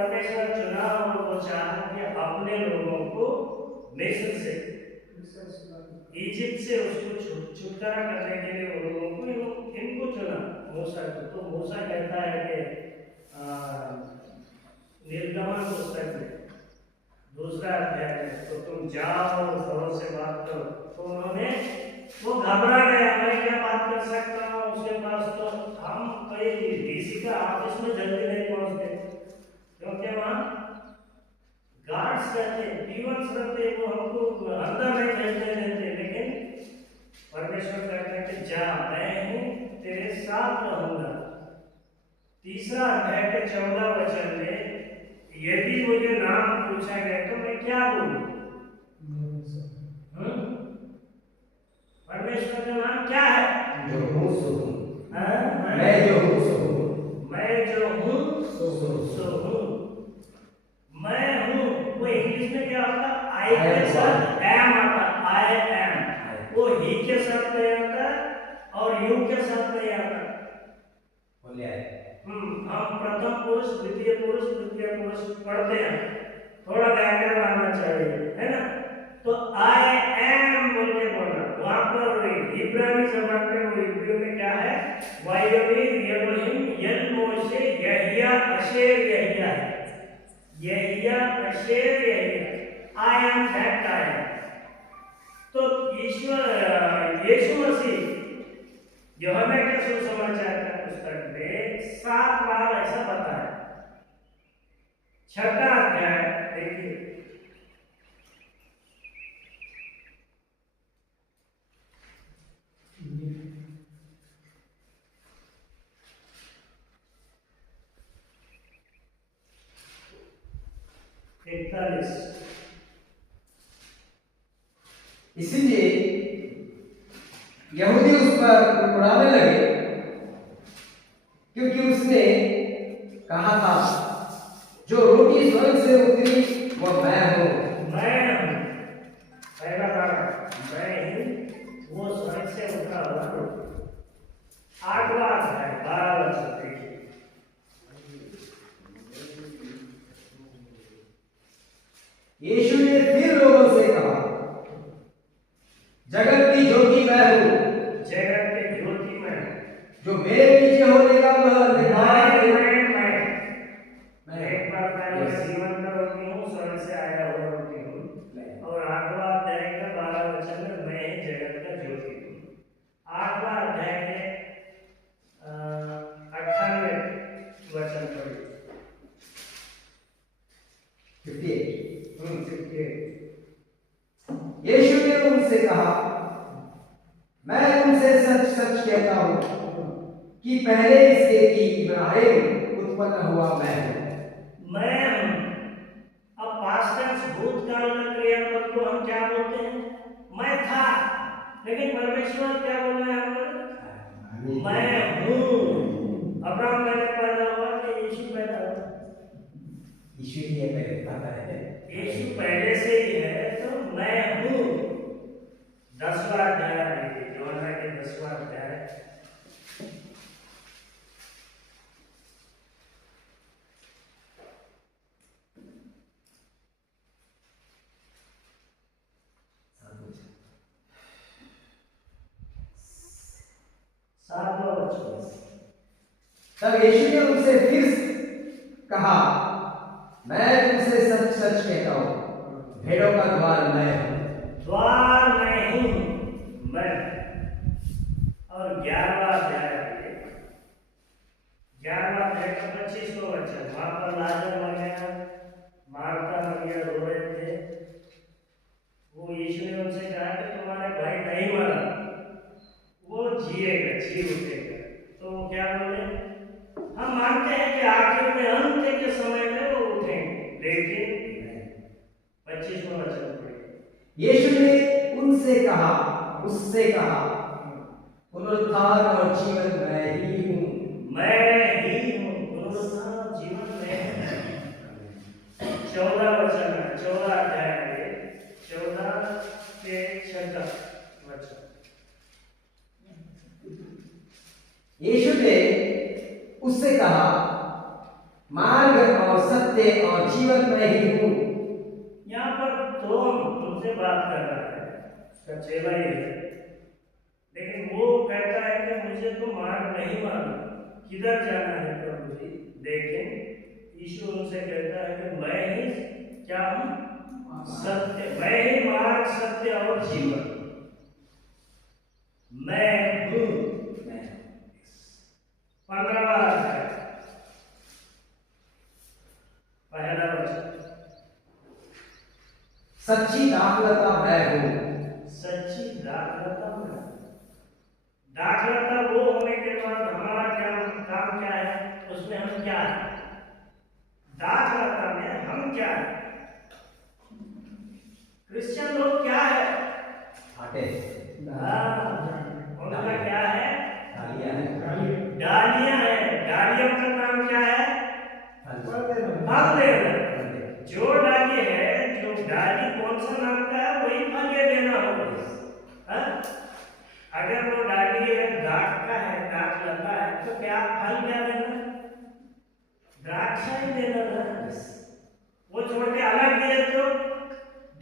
परमेश्वर चुना और वो चाहा कि अपने लोगों को मिस्र से, इजिप्ट से उसको छुटकारा करने के लिए वो लोगों को इनको चुना, मूसा को। तो मूसा कहता है कि निर्गमन पुस्तक में 2 अध्याय में, तो तुम जाओ और फरो से बात करो। तो उन्होंने, वो घबरा गया, मैं क्या बात कर सकता हूँ उसके पास, तो हम कई डीसी का ऑफिस में जल्दी नहीं पहुंचते क्योंकि वहाँ गार्ड्स रहते, पीवन्स रहते, वो हमको अंदर नहीं भेजने देते। लेकिन परमेश्वर कहते हैं कि जा, मैं हूँ तेरे साथ रहूंगा। 3 अध्याय के 14 वचन में, यदि मुझे नाम पूछा गया तो मैं क्या बोलूं? परमेश्वर का नाम क्या है? जो हूँ सो हूँ। मैं जो हूँ सो हूँ। मैं जो हूँ सो हूँ। मैं हूँ, वो इंग्लिश में क्या होता है? आई के साथ एम आता है, आई एम। वो ही के साथ नहीं आता और यू के साथ नहीं आता। हम प्रथम पुरुष, द्वितीय पुरुष, तृतीय पुरुष पढ़ते हैं, थोड़ा व्याकरण आना चाहिए, है ना? तो आई एम बोल के बोलना। वहां पर इब्रानी जबान में, वो इब्रियो में क्या है? वायवीर यलोहिम यल मोशे यहिया अशेर यहिया है। Yahya Asher Yahya, I am that I am. तो यीशु मसीह यूहन्ना के सुसमाचार का पुस्तक में 7 बार ऐसा बताया। 6 अध्याय देखिए, इसीलिए यहूदी उस पर कुड़कुड़ाने लगे क्योंकि उसने कहा था, जो रोटी स्वर्ग से उतरी वह मैं हूँ। पहला बार मैं हूँ, वो स्वर्ग से उतरा हुआ रोटी। 8वां अध्याय 12 वचन देखिए। यीशु ने फिर लोगों से कहा, जगत की ज्योति मैं हूँ। जगत की ज्योति मैं हूँ। जो मेरे पीछे होनेगा वह मैं एक बार पहले जीवन का रोटी हूँ, स्वर्ग से आया हुआ रोटी हूँ। और 8वां अध्याय का 12 वचन में मैं ही जगत का ज्योति हूँ। 8वां अध्याय के 98 वचन पढ़िए। 58। यीशु ने उनसे कहा, मैं तुमसे सच सच कहता हूँ कि पहले इससे कि इब्राहिम उत्पन्न हुआ मैं हूँ। अब पास्ट टेंस, भूतकाल का क्रियापद को हम क्या बोलते हैं? मैं था। लेकिन परमेश्वर क्या बोल रहे हैं? मैं हूँ। अब्राहम पहले पैदा हुआ कि यीशु पैदा हुआ? यीशु ही पहले पता है। यीशु पहले से ही है, तो मैं हूँ। 10वां अध्याय, यूहन्ना के 10वां अध्याय, तब यीशु ने उनसे फिर कहा, मैं तुमसे सच सच कहता हूँ, भेड़ों का द्वार मैं हूँ। द्वार मैं हूँ, मैं। और 11वां अध्याय का 25वां वचन, वहां पर लाजर मर गया, मार्था मरिया रो रहे थे। वो यीशु ने उनसे कहा कि तुम्हारे भाई नहीं मरा, वो जिएगा, जी उठेगा। तो वो क्या बोले? हम मानते हैं कि आखिर में, अंत के समय में वो उठेंगे, लेकिन 25वां वचन पढ़िए। यीशु ने उससे कहा, पुनरुत्थान और जीवन मैं ही हूँ। मैं ही हूँ, पुनरुत्थान जीवन मैं हूँ। 14 वचन है, 14 अध्याय है, 14 के 6 वचन। यीशु ने उससे कहा, मार्ग और सत्य और जीवन में ही हूँ। यहाँ पर तो तुमसे बात कर रहा है, उसका चेला ही है, लेकिन वो कहता है कि मुझे तो मार्ग नहीं मालूम, किधर जाना है प्रभु जी देखें। यीशु उनसे कहता है कि मैं ही क्या हूँ? सत्य, मैं ही मार्ग सत्य और जीवन, मैं हूँ। 15वां अध्याय पहला वचन, सच्ची दाखलता मैं हूँ। सच्ची दाखलता मैं। दाखलता वो होने के बाद हमारा क्या काम क्या है, उसमें हम क्या है? दाखलता में हम क्या है? क्रिश्चियन लोग क्या है? आटे उनका क्या है? डालियाँ हैं। डालियां है। डालियों का काम क्या है? फल देना। जो डाली है, जो डाली कौन सा नाम का है, वही फल ये देना होगा। अगर वो डाली है दाख का है, दाख लगा है, तो क्या फल क्या देना? द्राक्षा ही देना था। वो छोड़ के अलग दिए तो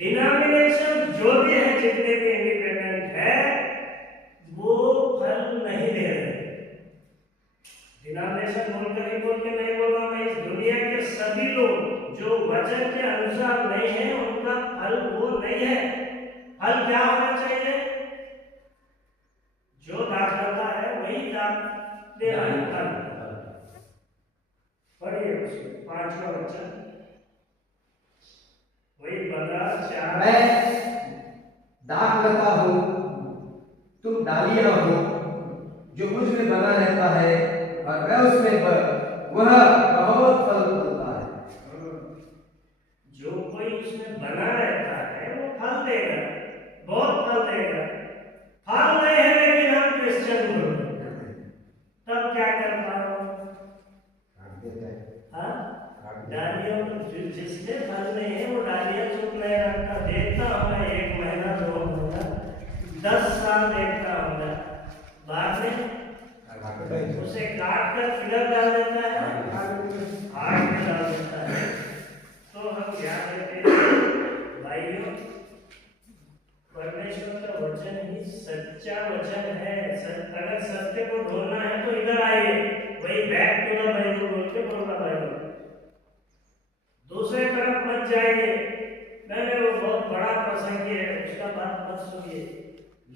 डिनोमिनेशन जो भी है, जितने भी इंडिपेंडेंट है, वो फल नहीं दे रहे। डिनोमिनेशन बोलकर ही बोल के नहीं बोल रहा मैं, इस दुनिया के सभी लोग जो वचन के अनुसार नहीं है, उनका फल वो नहीं है। फल क्या होना चाहिए? जो दाखलता है वही दाख दे रहा है फल। पढ़िए उसमें 5वां वचन, वही 15:4। मैं दाखलता हूँ, तुम डालियाँ हो। जो मुझ में बना रहता है और मैं उसमें वह बहुत फल फलता है। जो कोई उसमें बना रहता है वो फल देगा, बहुत फल देगा। फल नहीं है लेकिन हम क्रिश्चियन लोग, तब क्या करता हूँ? डालियों जिसमें फल नहीं है वो डालियां चुप नहीं रखता, देखता हूँ 1 महीना 2 महीना 10 साल देखता हूँ, बाद में उसे काट कर किधर डाल देता है? आग में डाल देता है। तो हम याद रखें भाइयों, परमेश्वर का वचन ही सच्चा वचन है। अगर सत्य को ढूंढना है तो इधर आइए, वही बैक टू द बाइबल बोल के बोल रहा बाइबल। दूसरे तरफ मत जाइए, मैंने वो बहुत बड़ा प्रसंग है, उसका बात मत सुनिए।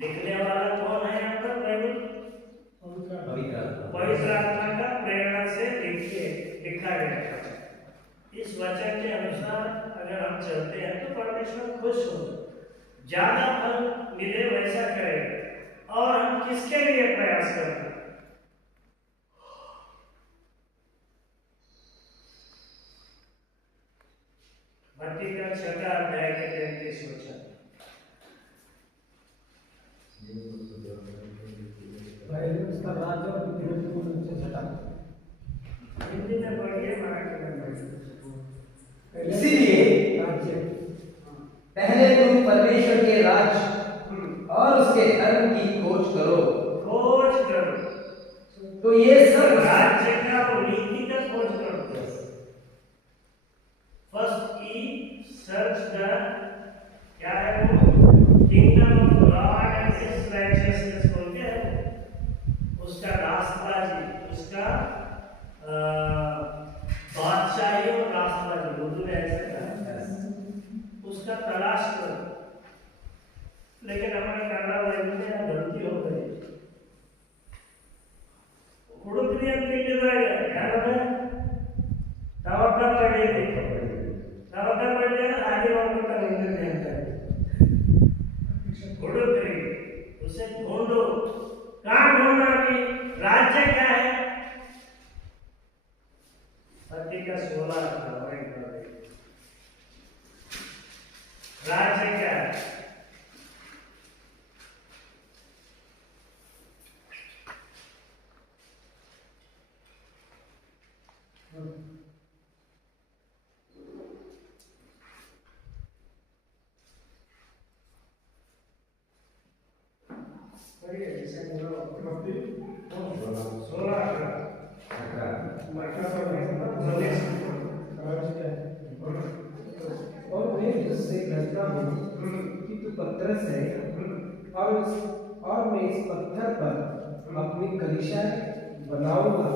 लिखने वाला कौन है यहाँ पर? बाइबल पवित्र आत्मा का प्रेरणा से लिखा गया है। इस वचन के अनुसार अगर हम चलते हैं तो परमेश्वर खुश हो, ज्यादा फल मिले वैसा करेगा। और हम किसके लिए प्रयास करते हैं? मत्ती का 6वां अध्याय के 33 वचन, उसका राज्य और हिंदी में पढ़िए, मराठी में पढ़िए। इसीलिए पहले तुम परमेश्वर के राज्य और उसके धर्म की खोज करो, तो ये सब राज्य का और नीति का खोज करो। फर्स्ट सर्च द, क्या है वो? Kingdom of God and his righteousness बोल के है, उसका रास्तबाजी, उसका बादशाही और रास्तबाजी, उर्दू में ऐसा कहा, उसका तलाश करो। लेकिन हमारे कन्नड़ा बाइबल में यहाँ गलती हो गई, हुಡುಕ್ರಿ ಅಂತ ಇಲ್ಲಿದಾಗ ಯಾರದ ತವಕಲ್ ಪಡೆಯಿರಿ, ತವಕಲ್ ಪಡೆದ್ರೆ आगे ಹೋಗ್ತಾ ನಿಂತಿದೆ ಅಂತ हुಡುಕ್ರಿ, उसे ढूंढो। कहाँ ढूंढना? अभी राज्य क्या है? मत्ती का 16 राज्य क्या है? डरता हूँ कि तू पतरस है और मैं इस पत्थर पर अपनी कलीसियाएं बनाऊंगा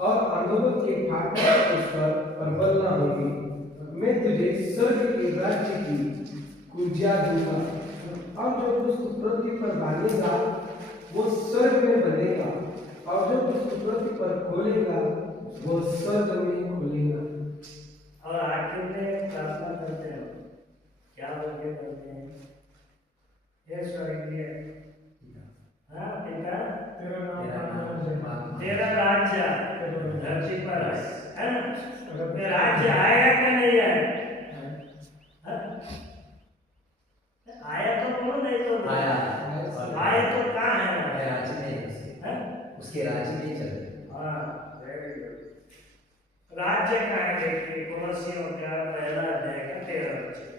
और आंदोलन के फाटक उस पर प्रबल न होंगे। मैं तुझे स्वर्ग के राज्य की कुंजियां दूंगा और जो कुछ तू पृथ्वी पर बांधेगा वो स्वर्ग में बंधेगा और जो कुछ तू पृथ्वी पर खोलेगा वो स्वर्ग में खुलेगा। और आखिर में प्रार्थना करते हैं, क्या बोल के करते हैं? हे स्वर्गीय हाँ पिता, तेरा राज्य धरती पर है ना? ये राज्य आएगा क्या नहीं आएगा? हाँ? आया तो बोलो, नहीं तो आया आए तो कहाँ है? राज्य में हाँ? उसके राज्य में चल रहे। हाँ, very good। राज्य का है देखिए, कोलोसियों का पहला अध्याय का 13 वचन।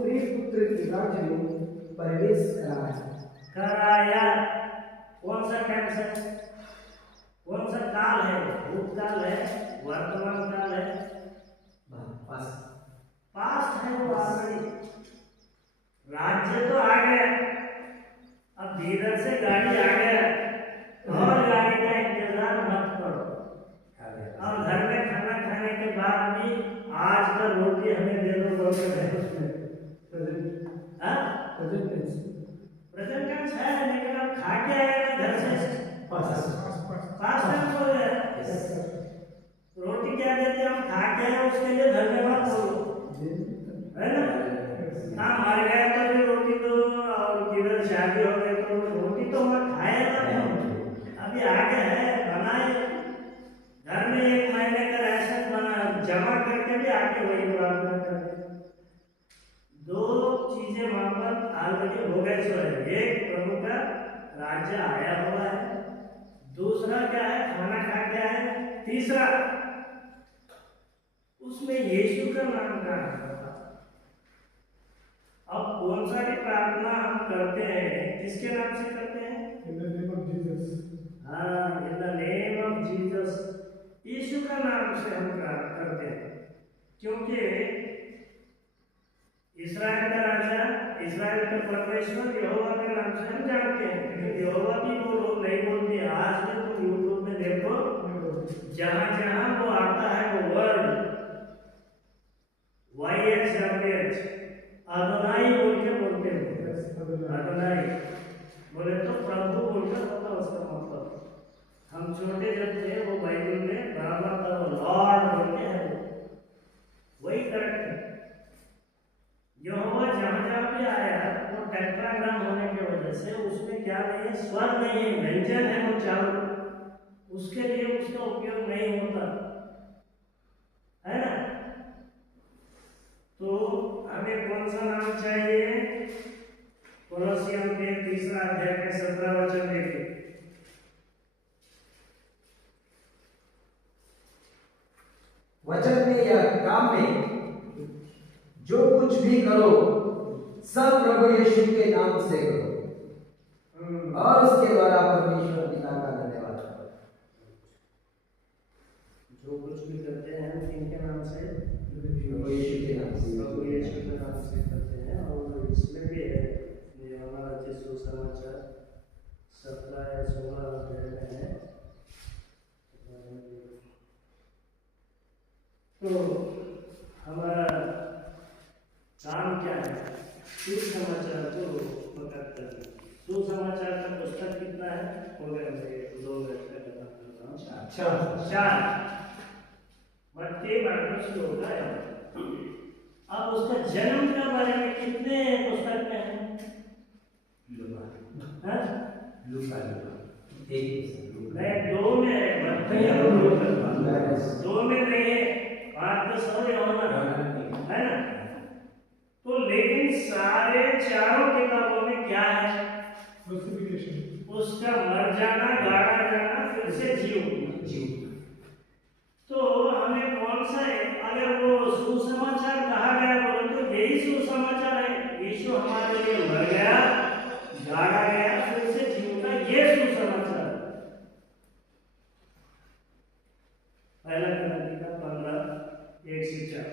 प्रिय पुत्र के राज्य में प्रवेश कराया। कौन सा टेंस है? कौन सा काल है? भूतकाल है, वर्तमान काल है, पास्ट है। वो ऑलरेडी राज्य तो आ गया, अब धीरे से गाड़ी आ गया और गाड़ी का इंतजार मत करो। और घर में खाना खाने के बाद भी आज का रोटी हमें दे दो बोल के प्रेजेंट टेंस है, लेकिन अब खा के आएगा घर से, पास्ट टेंस हो गया। रोटी क्या देते हम खा के आए, उसके लिए धन्यवाद बोलो, है ना? काम मर गया तो भी रोटी दो, और किधर शादी हो गई तो रोटी तो मैं खाएगा नहीं, अभी आगे है बनाए। घर में 1 महीने का राशन बना जमा करके भी आके वही प्रार्थना करते। 2 चीजें वहां पर ऑलरेडी हो गए। सो है, एक प्रभु का राज्य आया हुआ है, दूसरा क्या है? खाना खा के आए, तीसरा उसमें यीशु का नाम का है। अब कौन सा भी प्रार्थना हम करते हैं, किसके नाम से करते हैं? हाँ, in the name of Jesus, यीशु का नाम से हम करते हैं। क्योंकि इस्राएल का राजा, इस्राएल का परमेश्वर यहोवा के नाम से हम जानते हैं, लेकिन यहोवा भी वो लोग नहीं बोलते। आज भी तुम यूट्यूब में देखो, जहां जहां वो आता है वो वर्ड YHWH अदोनाई बोल के बोलते हैं। अदोनाई बोले तो प्रभु बोलकर होता उसका मतलब। हम छोटे जब थे वो बाइबल में बराबर था, लॉर्ड बोलते हैं, वही करेक्ट है। यहोवा जहां जहां भी आया वो टेट्राग्राम होने की वजह से उसमें क्या नहीं है? स्वर नहीं है, व्यंजन है वो चारों, उसके लिए उसका उपयोग नहीं होता है ना? तो हमें कौन सा नाम चाहिए? कोलोसियों के 3 अध्याय के 17 वचन देखिए। वचन में या काम में जो कुछ भी करो सब प्रभु यीशु के नाम से करो और उसके द्वारा परमेश्वर पिता का धन्यवाद करो। जो कुछ भी करते हैं हम किनके नाम से? प्रभु यीशु के नाम से। प्रभु यीशु के नाम से करते हैं। और इसमें भी है, ये हमारा जिसु समाचार 17 या 16 अध्याय में है। तो हमारा काम क्या है? सुसमाचार को पकड़ते हैं। सुसमाचार का पुस्तक कितना है? हो गया, मैं 2 मिनट का बता देता हूँ। 4 मत्ती, मार्कुस, लूका, यूहन्ना। अब उसका जन्म के बारे में कितने पुस्तक में है? हाँ? नहीं, 2 में है, मत्ती और लूका। 2 में नहीं है, मार्कुस और यूहन्ना, है ना? तो लेकिन सारे चारों किताबों में क्या है? उसका मर जाना, गाड़ा जाना, फिर से जीव। तो हमें कौन सा है? अगर वो सुसमाचार कहा गया बोले तो यही सुसमाचार पहला करंती का 15:1-4।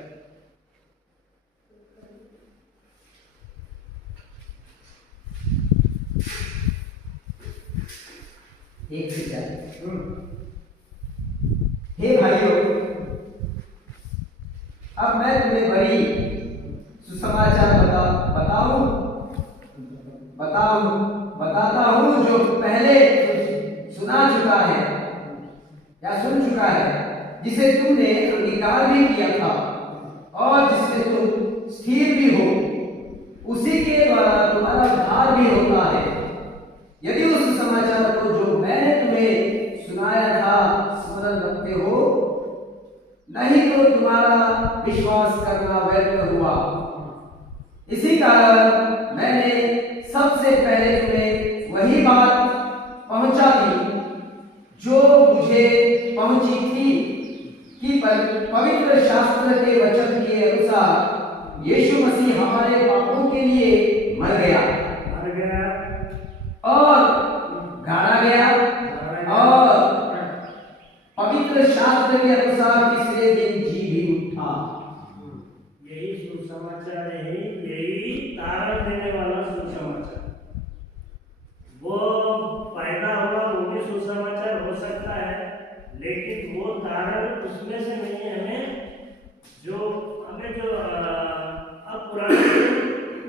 एक से चार। हे भाइयों, अब मैं तुम्हें बड़ी सुसमाचार बताता हूँ जो पहले सुना चुका है या सुन चुका है, जिसे तुमने अंगीकार भी किया था और जिसमें तुम स्थिर भी हो, उसी के द्वारा तुम्हारा उद्धार भी होता है। यदि उस समाचार को जो मैंने तुम्हें सुनाया था स्मरण रखते हो, नहीं तो तुम्हारा विश्वास करना व्यर्थ हुआ। इसी कारण मैंने सबसे पहले तुम्हें वही बात पहुंचा दी जो मुझे पहुंची थी कि पवित्र शास्त्र के वचन के अनुसार यीशु मसीह हमारे पापों के लिए मर गया और गाड़ा गया और पवित्र शास्त्र के अनुसार तीसरे दिन जी भी उठा। यही सुसमाचार है, यही तारण देने वाला सुसमाचार। वो पैदा हुआ वो भी सुसमाचार हो सकता है, लेकिन वो तारण उसमें से नहीं है। हमें जो अब पुराना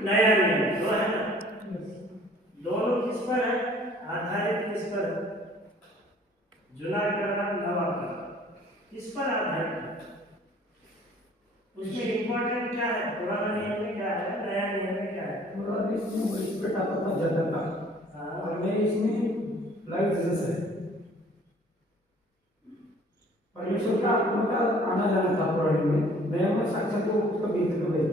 नया नियम जो है ना, दोनों किस पर है आधारित? किस पर है? जुना करार नवा करार किस पर आधारित है? उसमें इम्पोर्टेंट क्या है? पुराना नियम में क्या है, नया नियम में क्या है? पुराने इसमें बेटा पता जन्नत का और नए इसमें लाइफ जीसस है। परमेश्वर का आत्मा का आना जाना था पुराने में, नया में साक्षात वो उसका बीत हो गई।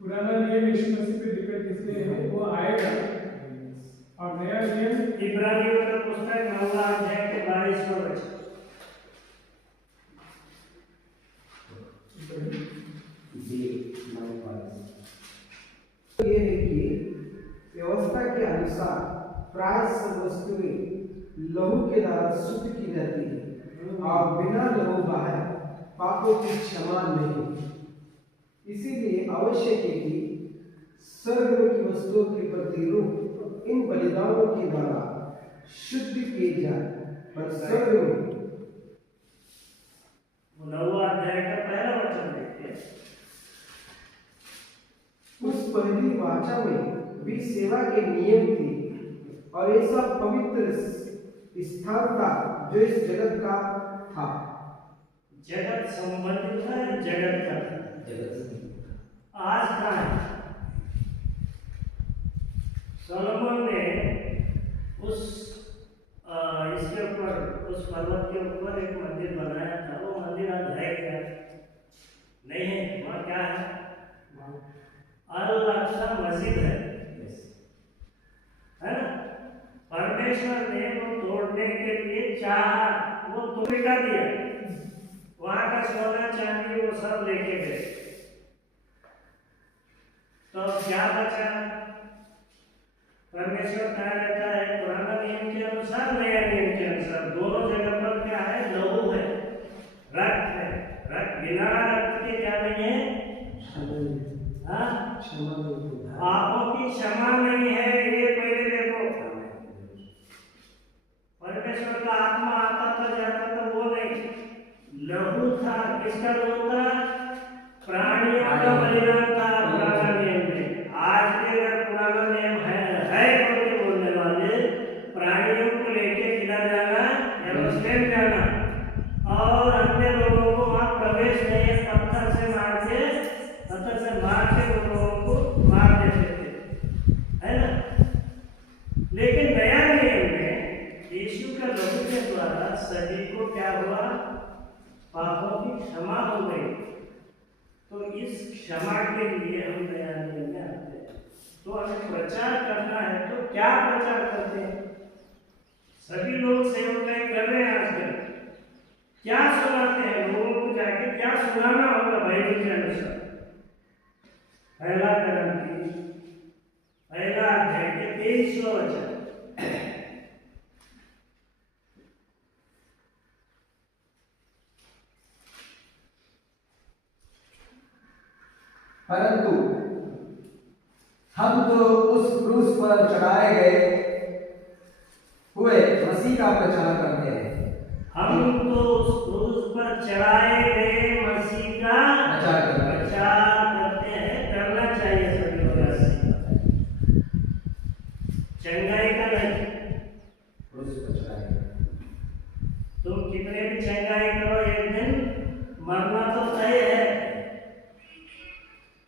पुराना नियम यीशु मसीह पे डिपेंड इसलिए है, वो आएगा, और नया नियम इब्रानियों का पुस्तक 9वां अध्याय के 22वां वचन। ये है कि व्यवस्था के अनुसार प्राय सब वस्तुएं लहू के द्वारा शुद्ध की जाती है और बिना लहू बहाए पापों की क्षमा नहीं। इसीलिए आवश्यक है कि स्वर्ग की वस्तुओं के प्रतिरूप इन बलिदानों के द्वारा शुद्ध किए जाए। पर स्वर्ग में 9वां अध्याय का पहला वचन देखिए। उस पहली वाचा में भी सेवा के नियम थे और ऐसा पवित्र स्थान था जो इस जगत का था। जगत संबंधित है, जगत का था। आज कहाँ है? सोलोमन ने इसके ऊपर, उस पर्वत के ऊपर एक मंदिर बनाया था। वो मंदिर आज है क्या? नहीं है। वहाँ क्या है? अल-अक्सा मस्जिद है ना? परमेश्वर ने वो तोड़ने के लिए चाहा, वो तो मिटा दिया। वहां का सोना चांदी वो सब लेके गए, तो क्या बचा? परमेश्वर कहा रहता है पुराना नियम के अनुसार, नया नियम के अनुसार। दोनों जगह पर क्या है? लहू है, रक्त है। रक्त बिना रक्त के क्या नहीं है? पापों की क्षमा नहीं है। ये पहले देखो, परमेश्वर का आत्मा आता था जाता था, वो नहीं। लहू था। किसका लहू था? प्राणियों का बलिदान था पुराना नियम में। आज के अगर पुराना नियम है करके बोलने वाले, प्राणियों को लेके किधर जाना? यरूशलेम जाना, और अन्य लोगों को वहां प्रवेश नहीं है। पत्थर से मार के लोगों को मार देते थे, है ना? लेकिन नया नियम में यीशु का लहू के द्वारा सभी को क्या हुआ? पापों की क्षमा हो गई। तो इस क्षमा के लिए हम नया नियम में आते हैं। तो हमें प्रचार करना है, तो क्या प्रचार करते हैं? सभी लोग सेवकाई कर रहे हैं आजकल। क्या सुनाते हैं लोगों को? जाके क्या सुनाना होगा बाइबल के अनुसार? पहला करंती पहला अध्याय के 23वां वचन। परंतु हम तो उस क्रूस पर चढ़ाए गए हुए मसीह का प्रचार करते हैं। हम तो उस क्रूस पर चढ़ाए गए मसीह का प्रचार करते हैं। करना चाहिए सभी लोग ऐसे। चंगाई का नहीं, क्रूस पर चढ़ाए तुम कितने भी चंगाई करो, एक दिन मरना तो तय है।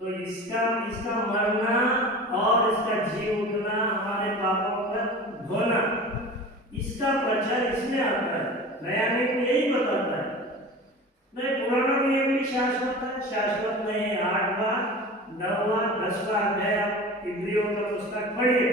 तो इसका मरना और इसका जी उठना, हमारे पापों का धोना, इसका प्रचार इसमें आता है। नया नियम यही बताता है। नहीं, पुराना नियम भी शाश्वत है, शाश्वत नहीं। 8वां 9वां 10वां अध्याय आप इब्रियों का पुस्तक पढ़िए,